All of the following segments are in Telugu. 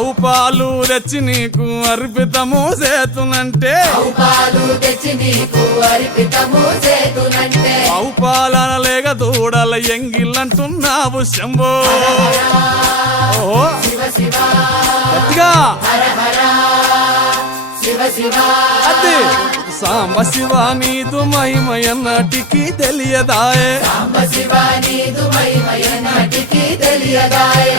ఆవు పాలు తెచ్చి నీకు అర్పితము చేతునంటే పాలు తెచ్చి నీకు అర్పితము చేతునంటే ఆవు పాలన లేక దూడల ఎంగిలంటున్నావు శంభో. ఓహో. గట్టిగా హర సాంబ శివ నీదు మహిమయన్నటికి తెలియదాయే సాంబ శివ నీదు మహిమయన్నటికి తెలియదాయే.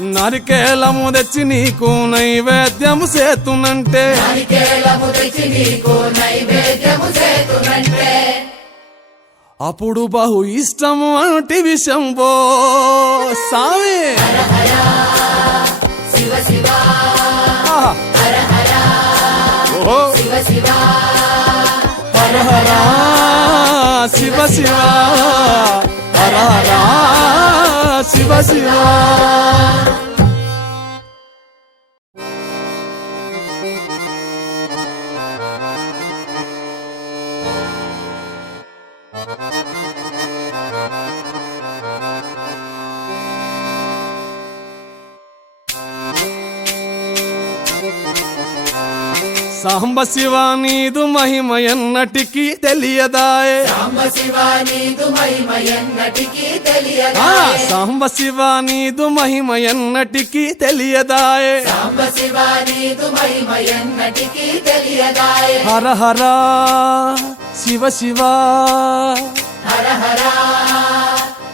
నరికేలము తెచ్చి నీకు నైవేద్యము చేతునంటే. అప్పుడు బహు ఇష్టము అంటే విషంబో. సామి. శివ శివ. శివ. శివ శివ శివ సాంబ శివ నీదు మహిమ ఎన్నటికీ తెలియదాయే. సాంబ శివ నీదు మహిమ ఎన్నటికీ తెలియదా సాంబ శివ నీదు మహిమ ఎన్నటికీ తెలియదాయే. సాంబ శివ నీదు మహిమ ఎన్నటికీ తెలియదాయే హర హర శివ శివ. హర హరా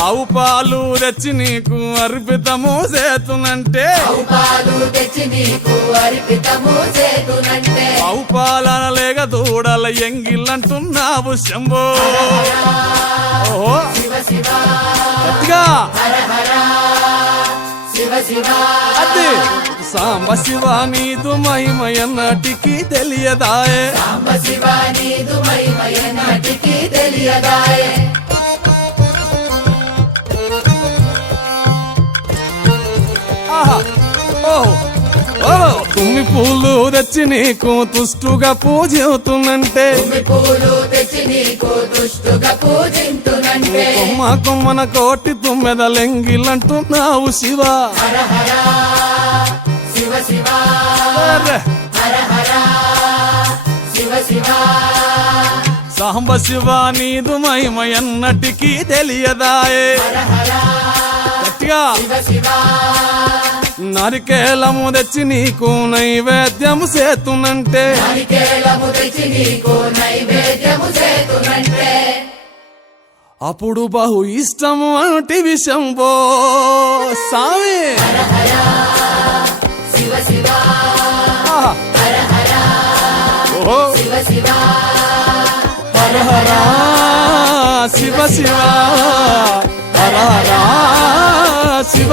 ఆవు పాలు తెచ్చి నీకు అర్పితము చేతునంటే. ఆవు పాలన లేక దూడల ఎంగిలంటున్నావు శంభో. గట్టిగా. అది సాంబ శివ నీదు మహిమ ఎన్నటికీ తెలియదాయే. సాంబ శివ నీదు మహిమ ఎన్నటికీ తెలియదాయే. ఆహా ఓ ఓ తుమ్మి పూలు తెచ్చి నీకు తుష్టుగా పూజవుతున్నంటే పూజింతునంటే కొమ్మ కొమ్మన కోటి శివ. హర హర శివ శివ. సాంబ శివ నీదు మహిమ ఎన్నటికీ తెలియదాయే. గట్టిగా. నరికేలము తెచ్చి నీకు నైవేద్యము సేతునంటే అప్పుడు బహు ఇష్టము అంటి విషంబో. సామి. హర హర. శివ శివ. హర హర. శివ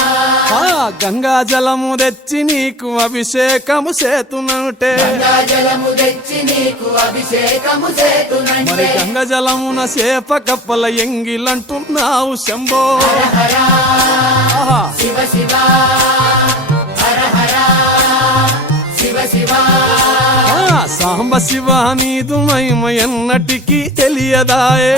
గంగా జలము తెచ్చి నీకు అభిషేకము అభిషేకము మరి గంగ జలమున చేప కప్పల ఎంగిలంటున్నావు శంభో. శివ శివ సాంబ శివ నీదు మహిమ ఎన్నటికీ తెలియదాయే.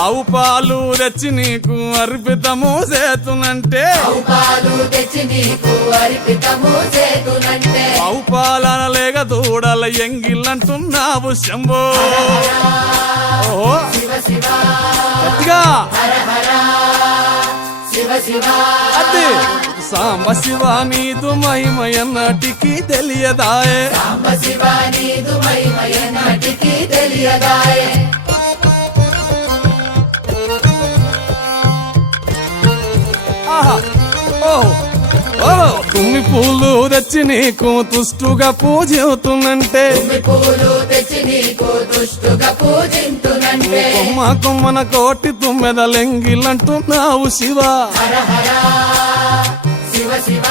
ఆవు పాలు తెచ్చి నీకు అర్పితము చేతునంటే ఆవు పాలు తెచ్చి నీకు అర్పితము చేతునంటే ఆవు పాలన లేక దూడల ఎంగిలంటున్నావు శంభో. గట్టిగా. అది సాంబ శివ నీదు మహిమ ఎన్నటికీ తెలియదాయే. సాంబ శివ నీదు మహిమ ఎన్నటికీ తెలియదాయే. ఆహా ఓహో ఓహో తుమ్మి పూలు తెచ్చి నీకు తుష్టుగా పూజింతునంటే కొమ్మ కొమ్మన కోటి తుమ్మెదలెంగిలంటున్నావు శివ. శివ శివ.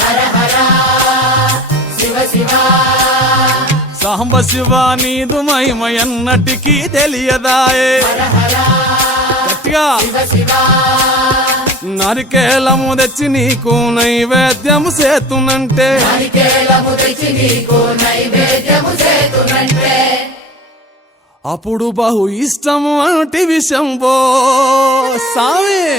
హర హర. శివ శివ. సాంబ శివ నీదు మహిమ ఎన్నటికీ తెలియదాయే. గట్టిగా. శివ శివ. నరికేలము తెచ్చి నీకు నైవేద్యము చేతునంటే. నారికేలము తెచ్చి నీకు నైవేద్యము చేతునంటే. అప్పుడు బహు ఇష్టము అంటే విషంబో. సామి.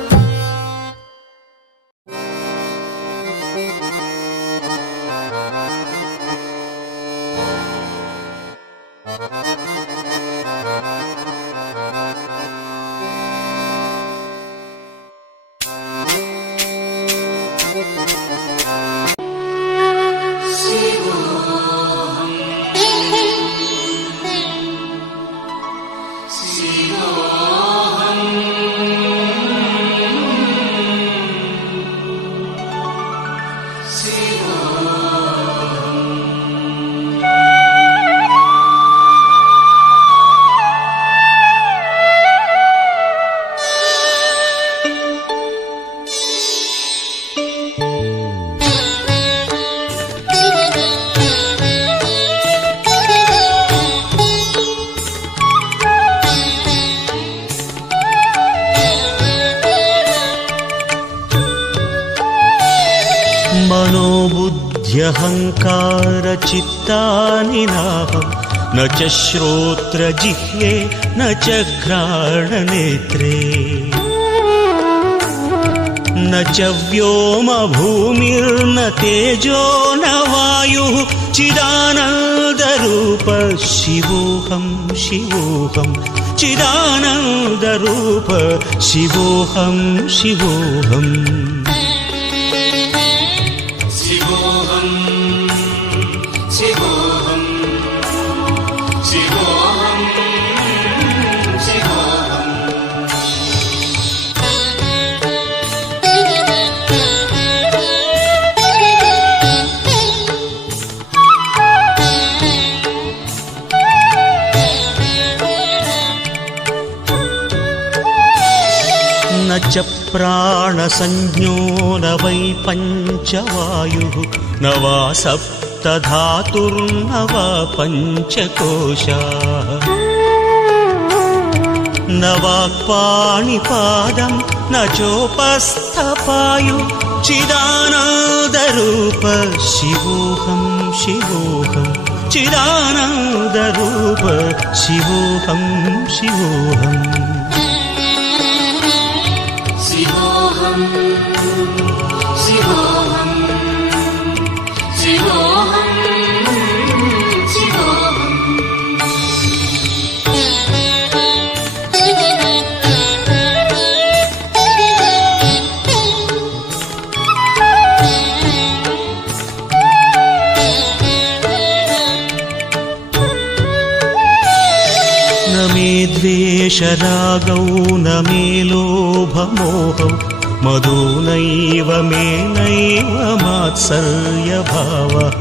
मनोबुद्ध्यहङ्कारचित्तानि नाहं न च श्रोत्रजिह्वे न च घ्राणनेत्रे न च व्योमभूमिर्न तेजो न वायुः चिदानन्दरूप शिवोऽहं शिवोऽहं चिदानन्दरूप शिवोऽहं शिवोऽहम् प्राणसंज्ञो न वै पञ्चवायुः न वा सप्तमात्रा सप्तधातुर्न वा पञ्चकोशाः न वाक्पाणिपादं न चोपस्थपायु चिदानन्दरूप शिवोऽहं शिवोऽहं चिदानन्दरूप शिवोऽहं शिवोऽहम् शिवोऽहम् द्वेषरागौ न मे लोभमोहौ मधु नैव मे नैव मात्सर्यभावः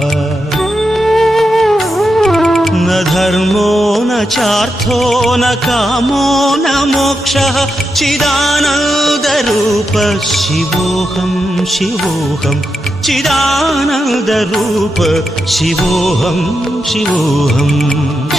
न धर्मो न चार्थो न कामो न मोक्षः चिदानन्दरूप शिवोऽहं शिवोऽहं चिदानन्दरूप शिवोऽहं शिवोऽहम् शिवोऽहम्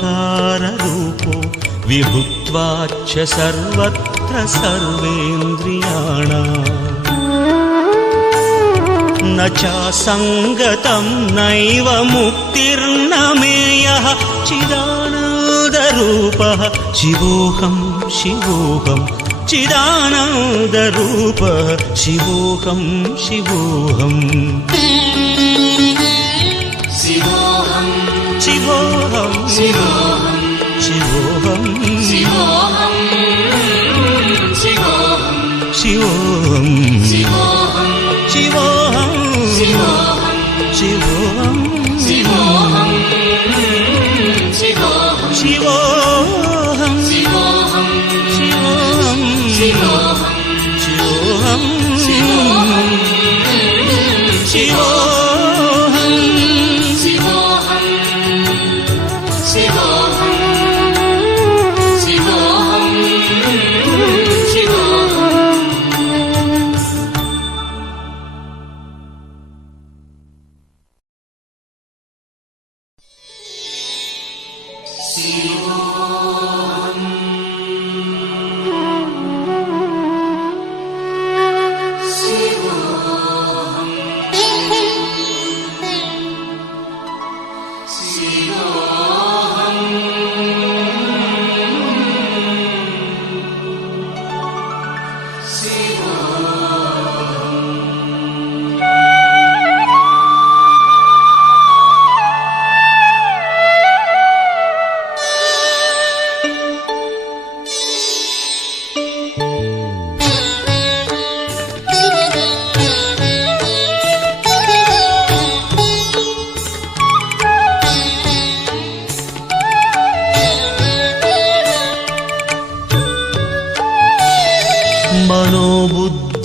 निराकाररूपो विभुत्वाच्च सर्वत्र सर्वेन्द्रियाणाम् न चासङ्गतं नैव मुक्तिर्न मेयः चिदानन्दरूपः शिवोऽहं शिवोऽहं चिदानन्दरूपः शिवोऽहं शिवोऽहम् शिवोऽहम् शिवोऽहं शिवोऽहम् शिवोऽहं शिवोऽहम् शिवोऽहम् शिवोऽहं शिवोऽहम् शिवोऽहं शिवोऽहम् शिवोऽहं शिवोऽहम् शिवोऽहम् शिवोऽहं शिवोऽहम् शिवोऽहं शिवोऽहम् शिवोऽहं शिवोऽहम् शिवोऽहं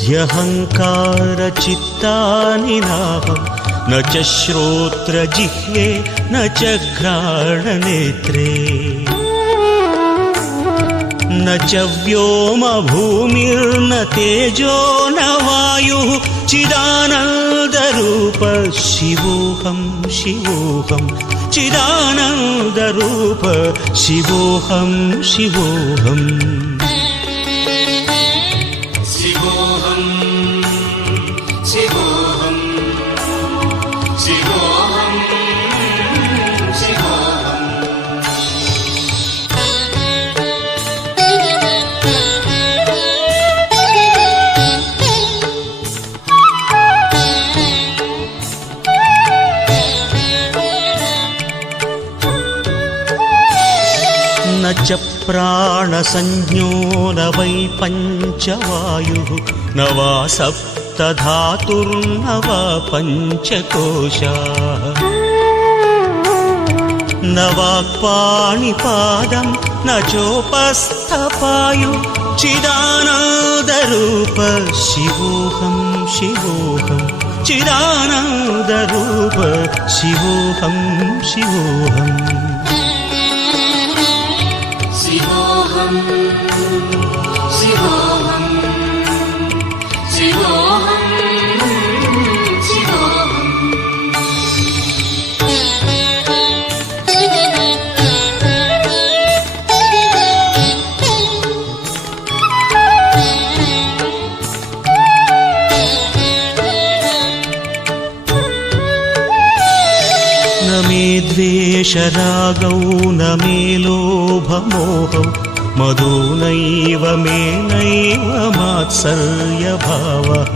नास्त्यहङ्कारचित्तानि नाहं न च श्रोत्रजिह्वे न च घ्राणनेत्रे न च व्योमभूमिर्न तेजो न वायुः चिदानन्दरूप शिवोऽहं शिवोऽहं चिदानन्दरूप शिवोऽहं शिवोऽहम् प्राणसंज्ञो न वै पञ्चवायुः न वा सप्तधातुर्न वा पञ्चकोशाः न वाक्पाणिपादं न चोपस्थपायु चिदानन्दरूप शिवोऽहं शिवोऽहं चिदानन्दरूप शिवोऽहं शिवोऽहम् द्वेषरागौ न मे लोभमोहौ मदो नैव मे नैव मात्सर्यभावः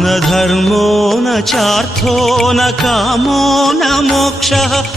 न धर्मो न चार्थो न कामो न मोक्षः चिदान